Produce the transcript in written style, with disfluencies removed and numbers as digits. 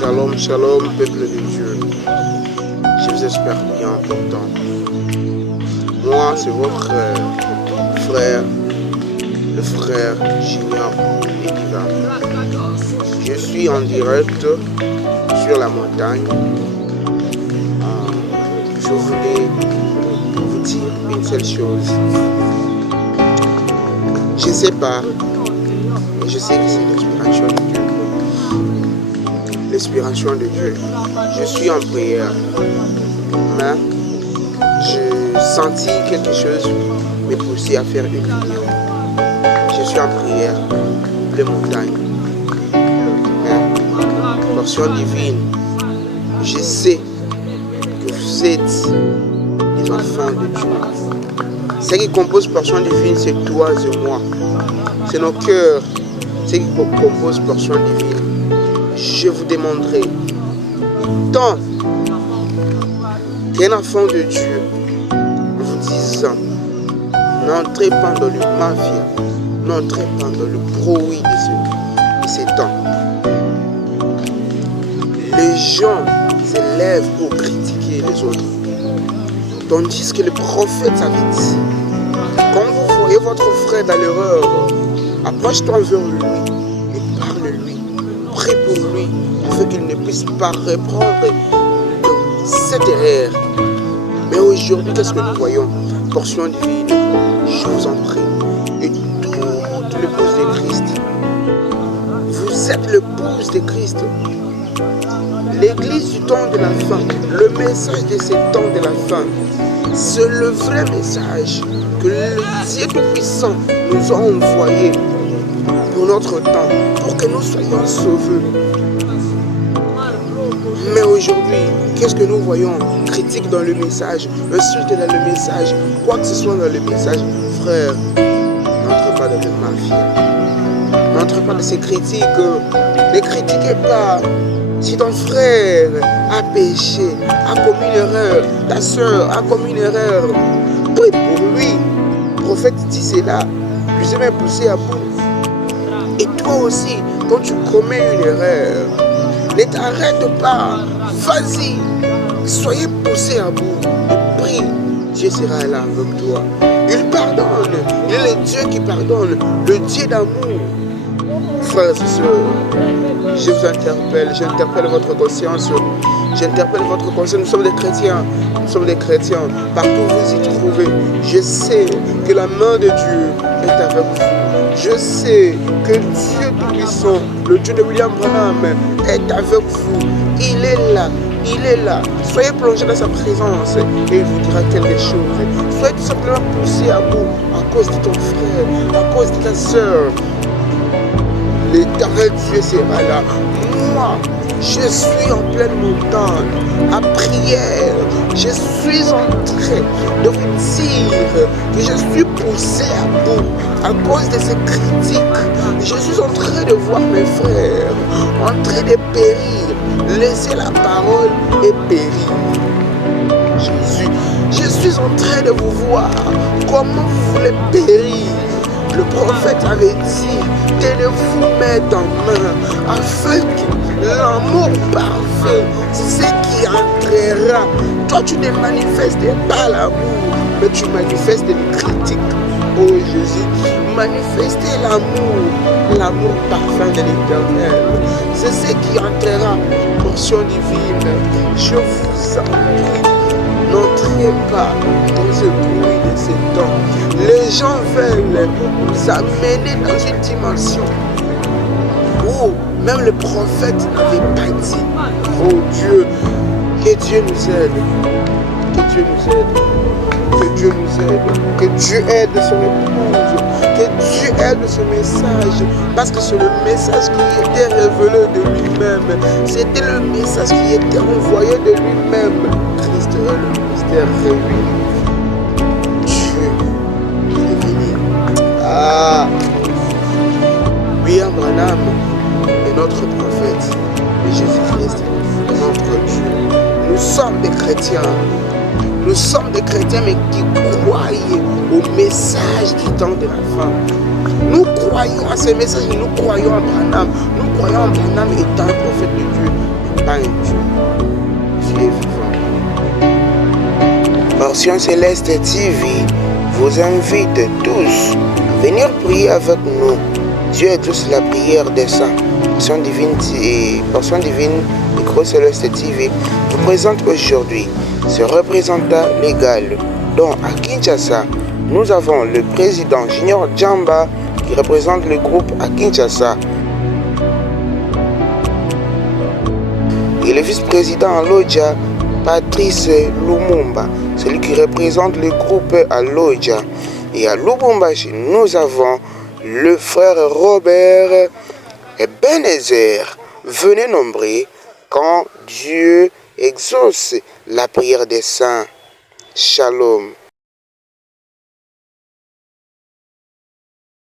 Shalom, shalom, peuple de Dieu. Je vous espère bien pourtant. Moi, c'est votre frère, le frère Junior Ediva. Je suis en direct sur la montagne. Je voulais vous dire une seule chose. Je ne sais pas, mais je sais que c'est l'inspiration de Dieu. L'inspiration de Dieu. Je suis en prière, mais je sentis quelque chose me pousser à faire une vidéo. Je suis en prière, les montagnes. Mais, portion divine, je sais que vous êtes des enfants de Dieu. Ce qui compose portion divine, c'est toi et moi. C'est nos cœurs. Ce qui compose portion divine. Je vous demanderai, tant qu'un enfant de Dieu, vous disant, n'entrez pas dans le mafia, n'entrez pas dans le bruit de ces temps. Les gens s'élèvent pour critiquer les autres, tandis que le prophète avait dit, quand vous voyez votre frère dans l'erreur, approche-toi vers lui et parle-lui. Prie pour lui, afin qu'il ne puisse pas reprendre cette erreur. Mais aujourd'hui, qu'est-ce que nous voyons? Portion divine, je vous en prie. Et toute l'épouse de Christ. Vous êtes l'épouse de Christ. L'église du temps de la fin, le message de ce temps de la fin, c'est le vrai message que le Dieu Tout-Puissant nous a envoyé pour notre temps, pour que nous soyons sauvés. Mais aujourd'hui, qu'est-ce que nous voyons? Critique dans le message, insulte dans le message, quoi que ce soit dans le message. Frère, n'entre pas dans le mafia. N'entre pas dans ces critiques. Ne critiquez pas. Si ton frère a péché, a commis une erreur, ta soeur a commis une erreur, prie pour lui. Le prophète dit cela, lui s'est même poussé à bout. Et toi aussi, quand tu commets une erreur, ne t'arrête pas. Vas-y, soyez poussé à bout. Et prie, Dieu sera là avec toi. Il pardonne. Il est le Dieu qui pardonne, le Dieu d'amour. Frères et sœurs, je vous interpelle, j'interpelle votre conscience. J'interpelle votre conscience. Nous sommes des chrétiens. Nous sommes des chrétiens. Partout où vous y trouvez, je sais que la main de Dieu est avec vous. Je sais que Dieu Tout-Puissant, le Dieu de William Branham, est avec vous. Il est là. Il est là. Soyez plongés dans sa présence et il vous dira quelque chose. Soyez tout simplement poussés à bout à cause de ton frère, à cause de ta soeur. L'éternel Dieu sera là. Moi, je suis en pleine montagne, à prière. Je suis en train de vous dire que je suis poussé à bout à cause de ces critiques. Je suis en train de voir mes frères en train de périr. Laissez la parole et périr. Jésus, je suis en train de vous voir comment vous voulez périr. Le prophète avait dit, tenez-vous mettre en main afin que l'amour parfait, c'est ce qui entrera. Toi, tu ne manifestes pas l'amour, mais tu manifestes des critiques. Oh Jésus, manifestez l'amour parfait de l'Éternel. C'est ce qui entrera. Portion divine, je vous en prie. N'entrez pas dans ce bruit de ces temps. Les gens veulent nous amener dans une dimension où même le prophète n'avait pas dit. Oh Dieu, que Dieu nous aide. Que Dieu nous aide. Que Dieu nous aide. Que Dieu aide son épouse. Que Dieu aide ce message. Parce que c'est le message qui était révélé de lui-même. C'était le message qui était envoyé de lui-même. Christ est le mystère révélé. Dieu est venu. Ah, William Branham est notre prophète. Et Jésus-Christ est notre Dieu. Nous sommes des chrétiens. Nous sommes des chrétiens, mais qui croient au message du temps de la fin. Nous croyons à ce message, nous croyons en Branham. Nous croyons en Branham étant un prophète de Dieu. accompagne-tu. Tu es vivant. Portion Céleste TV vous invite tous à venir prier avec nous. Dieu exauce la prière des saints. Portion divine Micro Céleste TV vous présente aujourd'hui ce représentant légal dont à Kinshasa, nous avons le président Junior Djamba qui représente le groupe à Kinshasa et le vice-président à Lodja, Patrice Lumumba, celui qui représente le groupe à Lodja. Et à Lubumbashi, nous avons le frère Robert Ebenezer. Venez nombrer quand Dieu exauce la prière des saints. Shalom.